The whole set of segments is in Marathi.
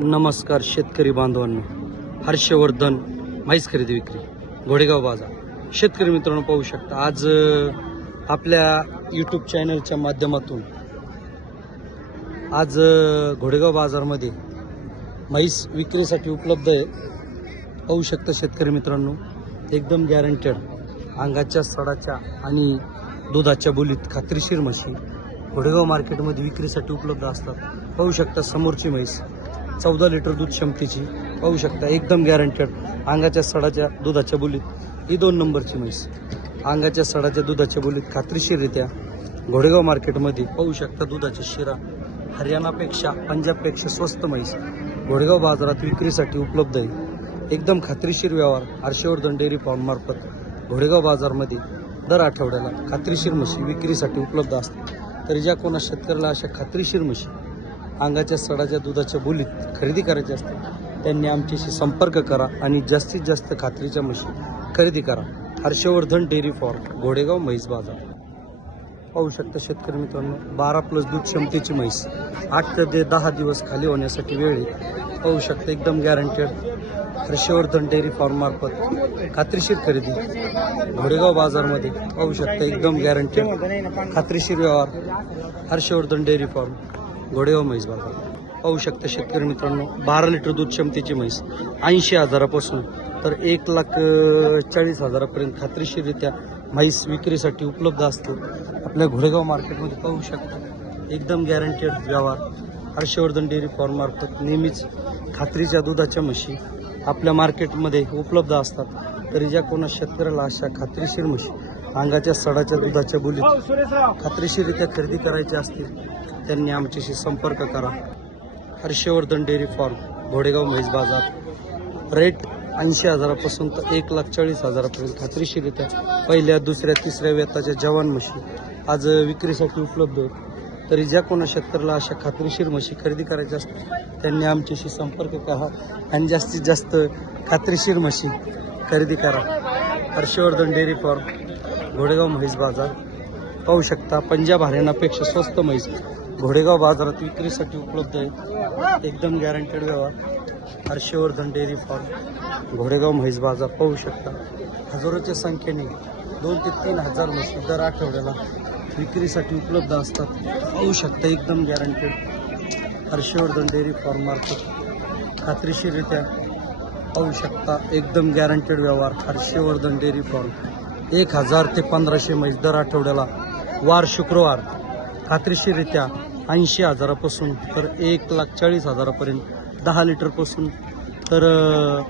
नमस्कार शेतकरी बांधवांनो हर्षवर्धन म्हैस खरेदी विक्री घोडेगाव बाजार. शेतकरी मित्रांनो पाहू शकता आज आपल्या यूट्यूब चॅनलच्या माध्यमातून आज घोडेगाव बाजारमध्ये म्हैस विक्रीसाठी उपलब्ध आहे. पाहू शकता शेतकरी मित्रांनो एकदम गॅरंटेड अंगाच्या सडाच्या आणि दुधाच्या बोलीत खात्रीशीर म्हशी घोडेगाव मार्केटमध्ये विक्रीसाठी उपलब्ध असतात. पाहू शकता समोरची म्हैस. चौदा लिटर दूध क्षमतेची पाहू शकता एकदम गॅरंटेड अंगाच्या सडाच्या दुधाच्या बोलीत. ही दोन नंबरची म्हैस. अंगाच्या सडाच्या दुधाच्या बोलीत खात्रीशीररित्या घोडेगाव मार्केटमध्ये पाहू शकता दुधाच्या शिरा. हरियाणापेक्षा पंजाबपेक्षा स्वस्त म्हैस घोडेगाव बाजारात विक्रीसाठी उपलब्ध आहे. एकदम खात्रीशीर व्यवहार हर्षवर्धन डेअरी फार्ममार्फत घोडेगाव बाजारमध्ये दर आठवड्याला खात्रीशीर म्हशी विक्रीसाठी उपलब्ध असतात. तरी ज्या कोणा शेतकऱ्याला अशा खात्रीशीर म्हशी अंगाच्या सडाच्या दुधाच्या बोलीत खरेदी करायची असते त्यांनी आमच्याशी संपर्क करा आणि जास्तीत जास्त खात्रीच्या म्हशी खरेदी करा. हर्षवर्धन डेअरी फार्म घोडेगाव म्हैस बाजार. पाहू शकता शेतकरी मित्रांनो बारा प्लस दूध क्षमतेची म्हैस. आठ ते दहा दिवस खाली होण्यासाठी वेळ आहे. पाहू शकता एकदम गॅरंटेड हर्षवर्धन डेअरी फार्म मार्फत खात्रीशीर खरेदी. घोडेगाव बाजारमध्ये पाहू शकता एकदम गॅरंटेड खात्रीशीर व्यवहार. Harshvardhan dairy form. घोडेगाव म्हैस बाजार. पाहू शकता शेतकरी मित्रांनो बारा लिटर दूध क्षमतेची म्हैस ऐंशी हजारापासून तर एक लाख चाळीस हजारापर्यंत खात्रीशीररित्या म्हैस विक्रीसाठी उपलब्ध असते आपल्या घोडेगाव मार्केटमध्ये पाहू शकता एकदम गॅरंटेड व्यवहार. हर्षवर्धन डेअरी फॉर्ममार्फत नेहमीच खात्रीच्या दुधाच्या म्हशी आपल्या मार्केटमध्ये उपलब्ध असतात. तरी ज्या कोणा शेतकऱ्याला अशा खात्रीशीर म्हशी अंगाच्या सडाच्या दुधाच्या बोलीत खात्रीशीररित्या खरेदी करायची असतील त्यांनी आमच्याशी संपर्क करा. हर्षवर्धन डेअरी फार्म घोडेगाव म्हैस बाजार. रेट ऐंशी हजारापासून तर एक लाख चाळीस हजारापर्यंत खात्रीशीरित्या. पहिल्या दुसऱ्या तिसऱ्या वेताच्या जवान म्हशी आज विक्रीसाठी उपलब्ध आहेत. तरी ज्या कोणा शेतकऱ्याला अशा खात्रीशीर म्हशी खरेदी करायच्या असतील त्यांनी आमच्याशी संपर्क करा आणि जास्तीत जास्त खात्रीशीर म्हशी खरेदी करा. हर्षवर्धन डेअरी फार्म घोडेगाव म्हैस बाजार. पाहू शकता पंजाब हरियाणापेक्षा स्वस्त म्हैस घोडेगाव बाजारात विक्रीसाठी उपलब्ध आहे एकदम गॅरंटेड व्यवहार. Harshvardhan dairy form. घोडेगाव म्हैस बाजार पाहू शकता. हजारोच्या संख्येने दोन ते तीन हजार म्हशी दर आठवड्याला विक्रीसाठी उपलब्ध असतात. पाहू शकता एकदम गॅरंटेड हर्षवर्धन डेअरी फार्म मार्फत खात्रीशीररित्या पाहू शकता एकदम गॅरंटेड व्यवहार. Harshvardhan dairy farm. एक हजार ते पंधराशे म्हैस दर आठवड्याला वार शुक्रवार खात्रीशीररित्या ऐंशी हजारापासून तर एक लाख चाळीस हजारापर्यंत दहा लिटरपासून तर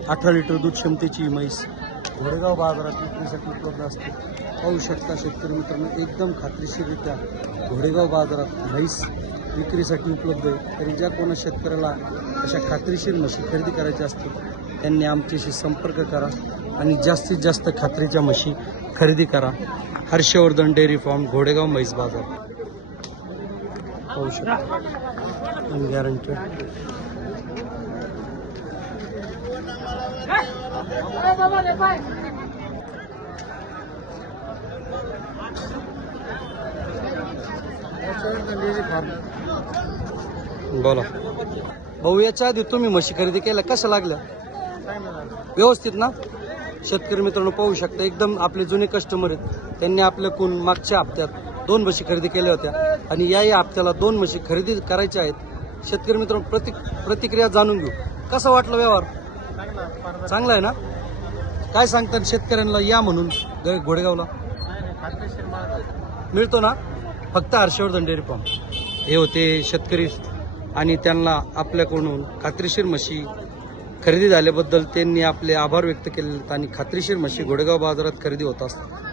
अठरा लिटर दूध क्षमतेची म्हैस घोडेगाव बाजारात विक्रीसाठी उपलब्ध असते. पाहू शकता शेतकरी मित्रांनो एकदम खात्रीशीररित्या घोडेगाव बाजारात म्हैस विक्रीसाठी उपलब्ध आहे. तरी ज्या कोणा शेतकऱ्याला अशा खात्रीशीर म्हशी खरेदी करायच्या असतील त्यांनी आमच्याशी संपर्क करा आणि जास्तीत जास्त खात्रीच्या म्हशी खरेदी करा. हर्षवर्धन डेअरी फार्म घोडेगाव म्हैस बाजार. पाहू शकता गॅरंटी बोला. भाऊ याच्या आधी तुम्ही म्हशी खरेदी केल्या कशा लागल्या? व्यवस्थित ना? शेतकरी मित्रांनो पाहू शकता एकदम आपले जुने कस्टमर आहेत. त्यांनी आपल्याकडून मागच्या हप्त्यात दोन म्हशी खरेदी केल्या होत्या. आणि याही हप्त्याला दोन म्हशी खरेदी करायच्या आहेत. शेतकरी मित्र प्रति प्रतिक्रिया जाणून घेऊ. कसं वाटलं व्यवहार? चांगला आहे ना? काय सांगतात शेतकऱ्यांना? या म्हणून. घोडेगावला. मिळतो ना? फक्त हर्षवर्धन डेअरी फार्म. हे होते शेतकरी आणि त्यांना आपल्याकडून खात्रीशीर म्हशी खरेदी झाल्याबद्दल त्यांनी आपले आभार व्यक्त केले आहेत. आणि खात्रीशीर म्हशी घोडेगाव बाजारात खरेदी होत असतात.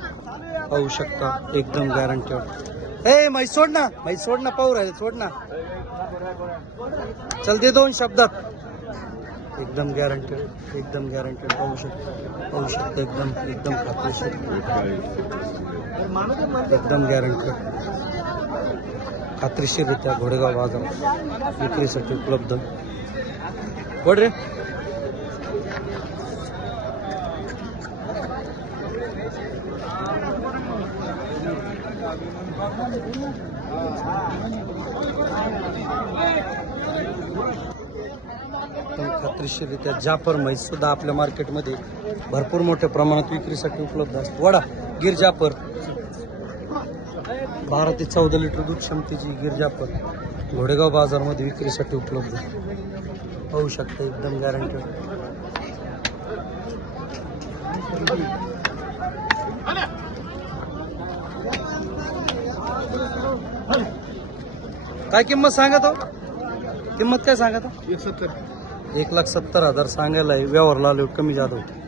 पाहू शकता एकदम गॅरंटेड ए म्हैस सोड ना म्हैस सोड ना पाहू राहिले सोड ना. चल दे दोन शब्दात. एकदम गॅरंटेड एकदम गॅरंटेड पाहू शकता पाहू शकता एकदम एकदम खात्रीशीर. एकदम गॅरंटेड खात्रीशीररित्या घोडेगाव बाजार विक्रीसाठी उपलब्ध. वड रे. खात्रीशीरित्या जाफर म्हैस सुद्धा आपल्या मार्केटमध्ये भरपूर मोठ्या प्रमाणात विक्रीसाठी उपलब्ध असते वडा गिर जाफर. बारा ते चौदा लिटर दूध क्षमतेची गिर जाफर घोडेगाव बाजारमध्ये विक्रीसाठी उपलब्ध आहे. पाहू शकते एकदम गॅरंटेड काय किंमत सांगत हो किंमत काय सांगत हो एक सत्तर एक लाख सत्तर हजार सांगायला व्यवहारला आलो कमी जात होते